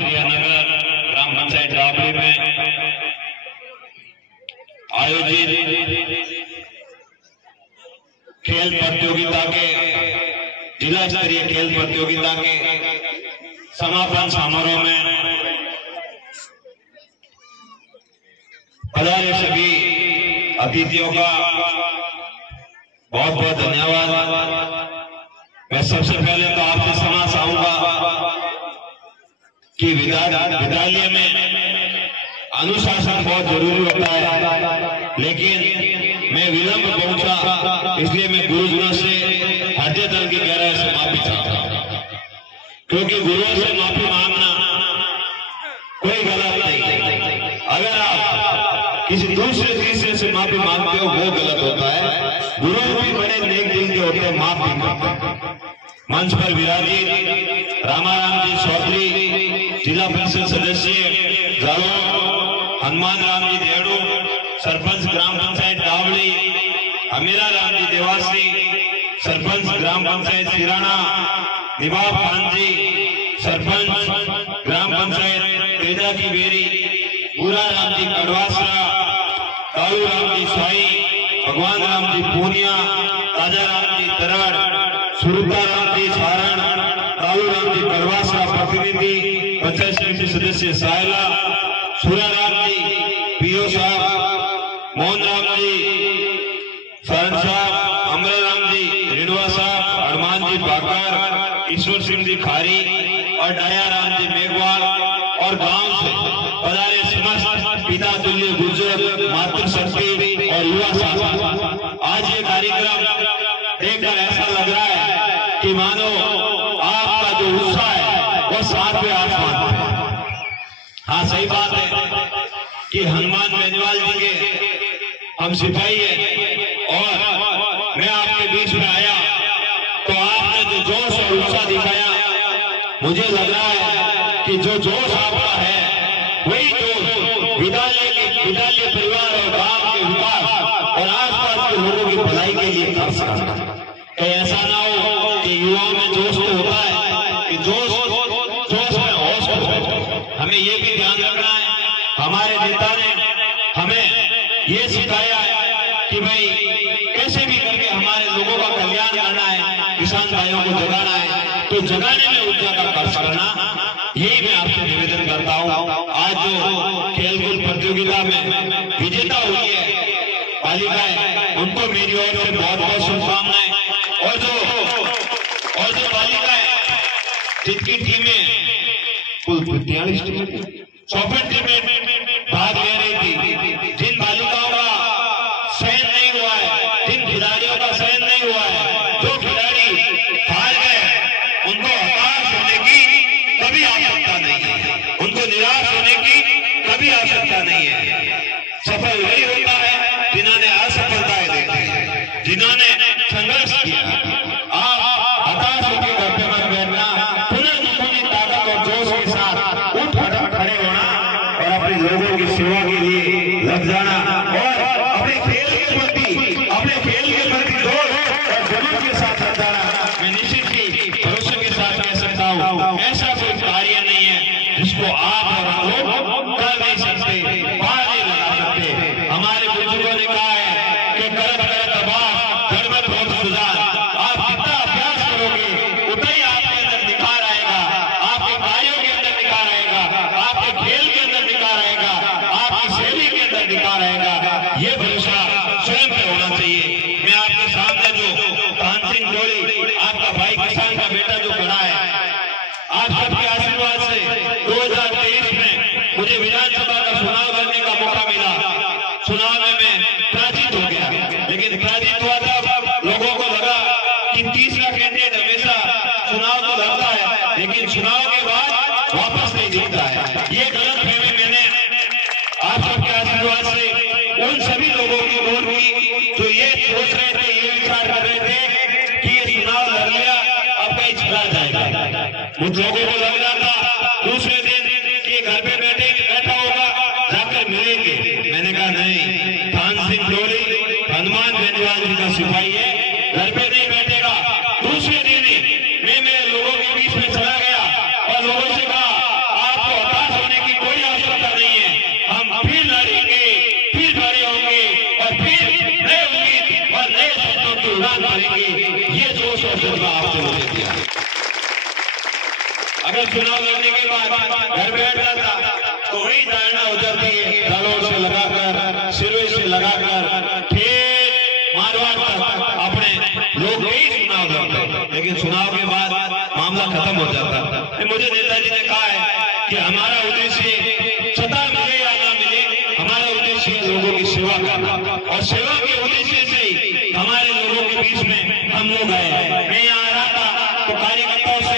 नगर ग्राम पंचायत डाबली में आयोजित खेल प्रतियोगिता के जिला स्तरीय खेल प्रतियोगिता के समापन समारोह में पधारे सभी अतिथियों का बहुत बहुत धन्यवाद। मैं सबसे पहले तो आपसे क्षमा चाहूंगा कि विद्यालय में अनुशासन बहुत जरूरी होता है, लेकिन मैं विलंब पहुंचा, इसलिए मैं गुरुजनों से हृदय तल की गहराई से माफी चाहता हूं, क्योंकि गुरुओं से माफी मांगना कोई गलत नहीं। अगर आप किसी दूसरे तीसरे से माफी मांगते हो वो गलत होता है। गुरु भी बड़े नेक दिल के होते हैं, माफ भी करते हैं। मंच पर विराजित रामाराम जी चौधरी जिला परिषद सदस्य जालो, हनुमान राम जी देड़ू सरपंच ग्राम पंचायत डावली, अमीरा राम जी देवासी सरपंच ग्राम पंचायत सिराना, निवाब खान जी सरपंच ग्राम पंचायत तेजा की बेरी, पूरा राम जी कड़वासरा, कालू राम जी स्वाई, भगवान राम जी पूनिया, राजा राम जी तरड़, सुरुता राम जी सारण, कालू राम जी कड़वासरा प्रतिनिधि, पंचायत समिति सदस्य सायला, सूर्या राम जी पीओ साहब, मोहन राम जी सारण साहब, अमरा राम जी रेणुआ साहब, हनुमान जी बाकर, ईश्वर सिंह जी खारी और डाया राम जी मेघवाल और गांव से पधारे समस्त पिता तुल्य गुर्जर मातृशक्ति और युवा साथी। आज ये कार्यक्रम देखकर ऐसा लग रहा है कि मानो आपका जो उत्साह है वो सातवें आसमान है। हाँ, सही बात है कि हनुमान बेनीवाल जी के हम सिपाही हैं, और मैं आपके बीच में आया तो आपने जो जोश और उत्साह दिखाया, मुझे लग रहा है कि जो जोश आपका है वही जोश विद्यालय परिवार और गांव के विकास और आसपास के लोगों की भलाई के लिए खर्च करना है। कहीं ऐसा ना हो कि युवाओं में जोश तो होता है कि जोश में होश खो जाए। हमें ये भी ध्यान रखना है, हमारे नेता ने हमें ये सिखाया कि भाई कैसे भी करके हमारे लोगों का कल्याण करना है, किसान भाइयों को जगाना है, तो जगाने में ऊर्जा का खर्च करना, यही मैं आपसे निवेदन करता हूँ। आज जो खेलकूद प्रतियोगिता में विजेता हुई है बालिकाएं, उनको मेरी ओर से बहुत बहुत शुभकामनाएं। और जो बालिकाएं जिनकी टीमें कुल 43 टीमें 64 टीमें भाग ले रही थी, जिन बालिकाओं का चयन नहीं हुआ है, जिन खिलाड़ियों का चयन नहीं हुआ है, जो खिलाड़ी हार गए, उनको हताश होने की कभी आवश्यकता नहीं है, उनको निराश होने की कभी आवश्यकता नहीं है। सफल वही होता है जिन्होंने असफलताएं देखी, जिन्होंने संघर्ष किया। आप हताश होकर घर पे मत बैठना, पुनर्नूतनी ताकत और जोश के साथ उठ खड़े होना और अपने लोगों की सेवा के लिए लग जाना, और अपने खेल के प्रति जोश और जुनून के साथ लग जाना। मैं निश्चित ही भरोसे के साथ कह सकता हूँ, ऐसा कोई कार्य नहीं है जिसको आप और हम लोग कर नहीं सकते, पार नहीं लगा सकते। हमारे बुजुर्गों ने कहा है कि करत करत अभाव जड़मत होत सुधार। आप जितना अभ्यास करोगे उतना ही आपके अंदर निखार आएगा, आपके कार्यों के अंदर निखार आएगा, आपके खेल के अंदर निखार आएगा, आपकी शैली के अंदर निखार आएगा। ये भरोसा स्वयं पे होना चाहिए। मैं आपके सामने जो कान सिंह जोड़ी, आपका भाई किसान का बेटा जो खड़ा है, आप सबके आशीर्वाद से 2023 में मुझे विधानसभा का चुनाव करने का मौका मिला। चुनाव में मैं पराजित हो गया, लेकिन पराजित हुआ तब लोगों को लगा कि तीसरा कैंडिडेट हमेशा चुनाव तो लड़ता है लेकिन चुनाव के बाद वापस नहीं दिखता है। ये गलतफहमी मैंने आप सबके आशीर्वाद से उन सभी लोगों की दूर की जो ये सोच रहे थे, ये विचार कर रहे थे कि ये चुनाव लड़ लिया अब कहीं चला जाएगा। उन लोगों को लग रहा था दूसरे दिन कि घर पे बैठा होगा, जाकर मिलेंगे। मैंने कहा नहीं, कान सिंह जोड़ी हनुमान बेनीवाल जी का सिपाही है, घर पे नहीं बैठेगा। दूसरे दिन ही मैं मेरे लोगों के बीच में चला गया और लोगों से कहा आपको से मुझे दिया। अगर चुनाव लड़ने के बाद घर बैठ जाता तो वही धारणा हो जाती है, दलों से लगाकर, सिरों से लगाकर ठीक मारवाड़ तक अपने लोग ही चुनाव लड़ते, लेकिन चुनाव के बाद मामला खत्म हो जाता। मुझे नेताजी ने कहा है कि हमारा उद्देश्य सत्ता मिले या ना मिले, हमारा उद्देश्य है लोगों की सेवा करना, और सेवा के उद्देश्य से ही हमारे लोगों के बीच में हम लोग आए। मैं यहाँ आ रहा था तो कार्यकर्ताओं से